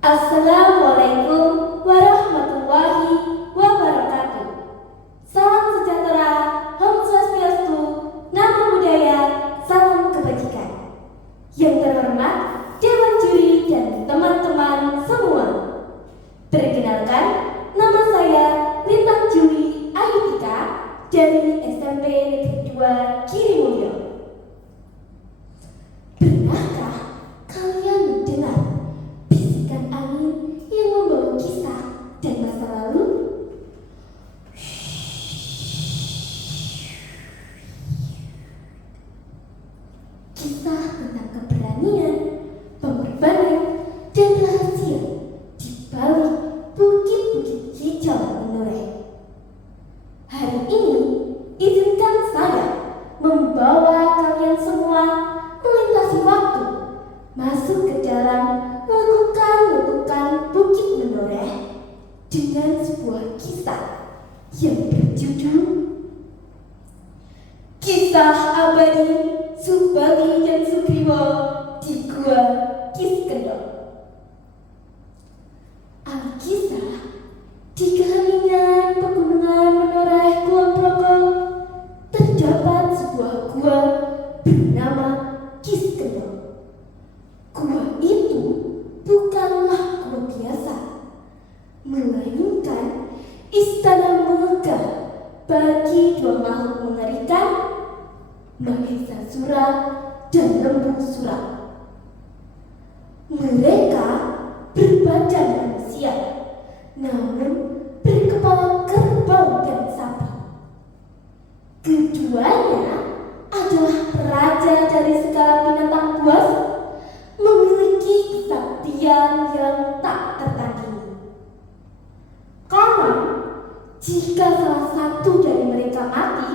Assalamualaikum warahmatullahi wabarakatuh. Salam sejahtera, Om Swastiastu, Namo Buddhaya, salam kebajikan. Yang terhormat Dewan Juri dan teman-teman semua. Perkenalkan, nama saya Lintang Juli Ayutika dari SMP Negeri 2 Kirimulyo. Pernahkah kalian mendengar bisikan angin yang membawa kisah dan masa lalu? Kisah tentang keberanian, pengorbanan, dan rahasia di balik bukit-bukit hijau menoreh. Hari ini, izinkan saya membawa kalian semua melintasi waktu, masuk ke dalam lekukan bukit menoreh dengan sebuah kisah yang berjudul Kisah Abadi Subali dan Sugriwa di Gua Kiskendok. Alkisah di keheningan pegunungan menoreh Kulon Progo terdapat sebuah gua bernama Kiskendok. Gua itu bukanlah gua biasa, melainkan istana megah bagi dua makhluk mengerikan, Mahesasura dan Lembusura. Mereka berbadan manusia, namun berkepala kerbau dan sapi. Keduanya adalah raja dari segala binatang buas, memiliki kesaktian yang tak tertandingi. Konon, jika salah satu dari mereka mati,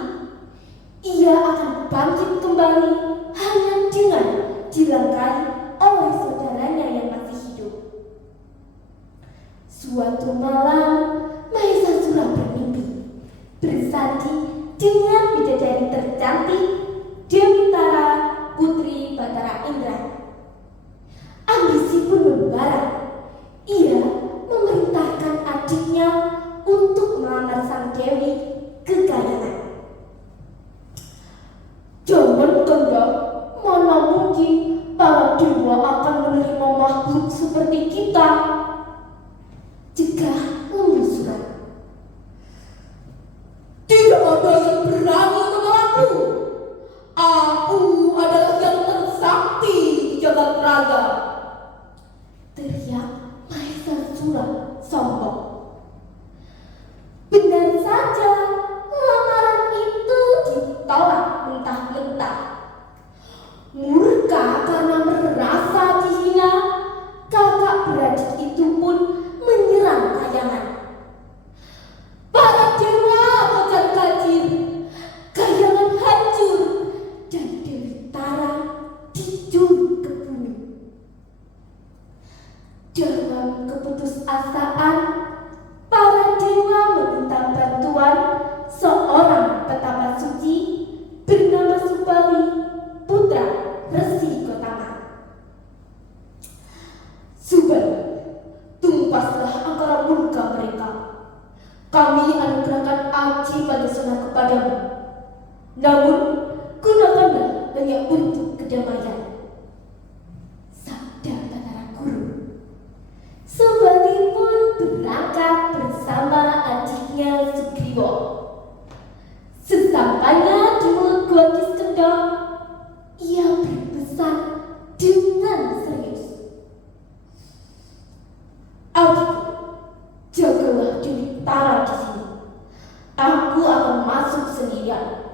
ia akan bangkit kembali hanya dengan dilangkai oleh saudaranya yang masih hidup. Suatu malam, Mahesasura bermimpi bersanding dengan bidadari tercantik Dewi Tara, putri Batara Indra. Ambisi pun membara. Ia memerintahkan adiknya untuk melamar sang Dewi ke kayangan. Jangan kendak, mana mungkin para dewa akan menerima makhluk seperti kita, cegah Lembusura. Tidak ada yang berani menolakku. Aku adalah yang tersakti di jagat raga, teriak Mahesasura sombong. Benar saja, lamaran itu ditolak mentah-mentah. Murka karena merasa dihina, kakak beradik itu pun menyerang kayangan. Para dewa kocar kacir, kayangan hancur, dan Dewi Tara tidur ke bumi. Dalam keputusasaan, para dewa meminta bantuan seorang petapa suci bernama Subali, putra Resi Gotama. Subali, tumpaslah angkara murka mereka. Kami anugerahkan aji padasana kepadamu. Namun, gunakanlah hanya untuk kedamaian, sabda Batara Guru. Subali pun berangkat bersama adiknya Sugriwa. Sesampainya di mulut Gua Kiskendok, ia berpesan dengan serius. Adikku, jagalah Dewi Tara di sini. Aku akan masuk sendirian.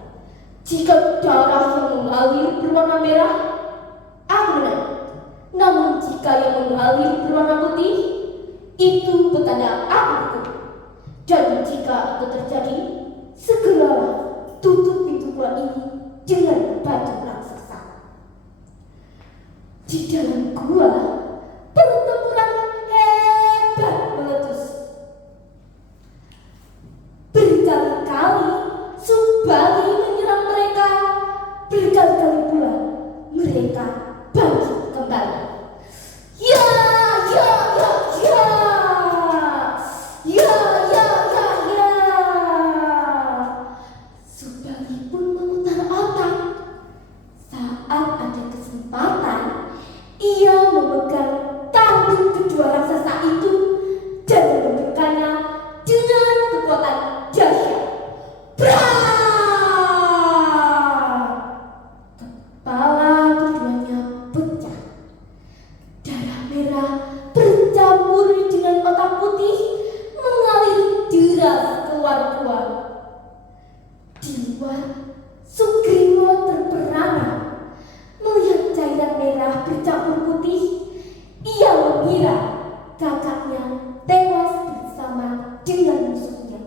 Jika darah yang mengalir berwarna merah, aku menang. Namun jika yang mengalir berwarna putih, itu petanda aku hukum. Dan jika itu terjadi, segeralah tutup pintu gua ini dengan batu raksasa. Di dalam gua, pertempuran hebat meletus. Berkali-kali Subali menyerang mereka, berkali-kali pula mereka bangkit kembali. Ya, ya, ya, merah bercampur dengan otak putih mengalir deras keluar gua. Di luar, Sugriwo terperangah melihat cairan merah bercampur putih. Ia mengira kakaknya tewas bersama dengan musuhnya.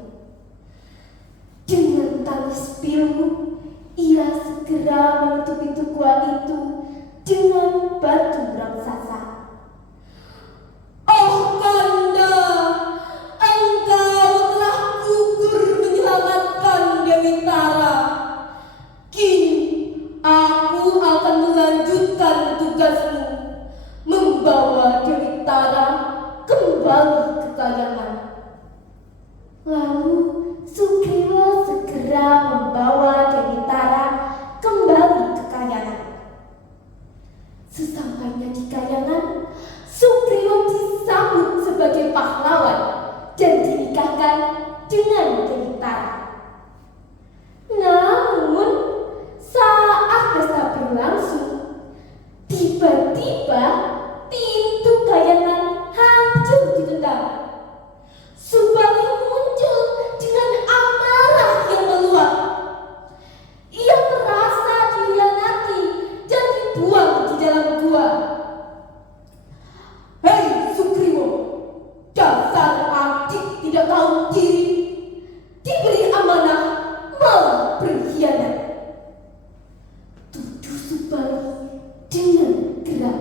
Dengan tangis pilu, ia segera menutupi gua itu dengan batu raksasa. Oh Kanda, engkau telah gugur menyelamatkan Dewi Tara. Kini aku akan melanjutkan tugasmu, membawa Dewi Tara kembali ke Kayangan. Lalu Sugriwo segera membawa Dewi Tara kembali ke Kayangan. Sesampainya di Kayangan, Sugriwo disambut sebagai pahlawan dan dinikahkan dengan Dewi Tara. Namun, saat pesta berlangsung, tiba-tiba pintu Kayangan hancur ditendang. Subali muncul dengan amarah yang meluap. Ia merasa dikhianati dan dibuang di dalam gua. Hei Sugriwo, dasar adik tidak tahu diri, diberi amanah malah berkhianat, tuduh Subali dengan geram.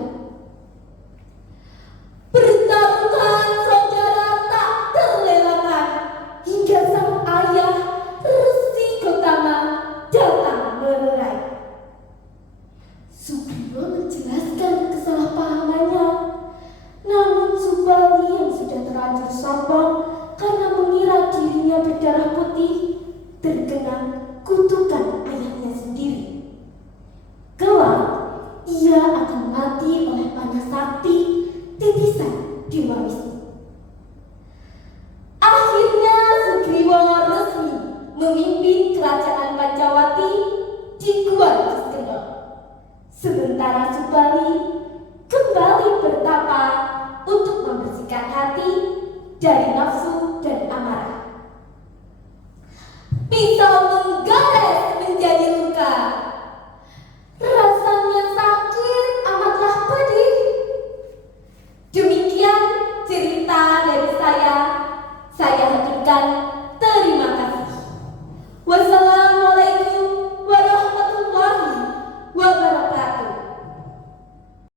Pertarungan saudara tak terlelahkan hingga sang ayah Resi Gotama datang melerai. Sugriwo menjelaskan kesalahpahamannya, namun Subali yang sudah terlanjur sombong karena mengira dirinya berdarah putih terkena kutukan ayahnya sendiri. Kelak ia akan mati oleh panah sakti titisan Dewa Wisnu. Akhirnya Sugriwo resmi memimpin kerajaan Pancawati di Gua Kiskendha. Sementara Subali kembali bertapa untuk membersihkan hati dari nafsu dan amarah. Pisau menggara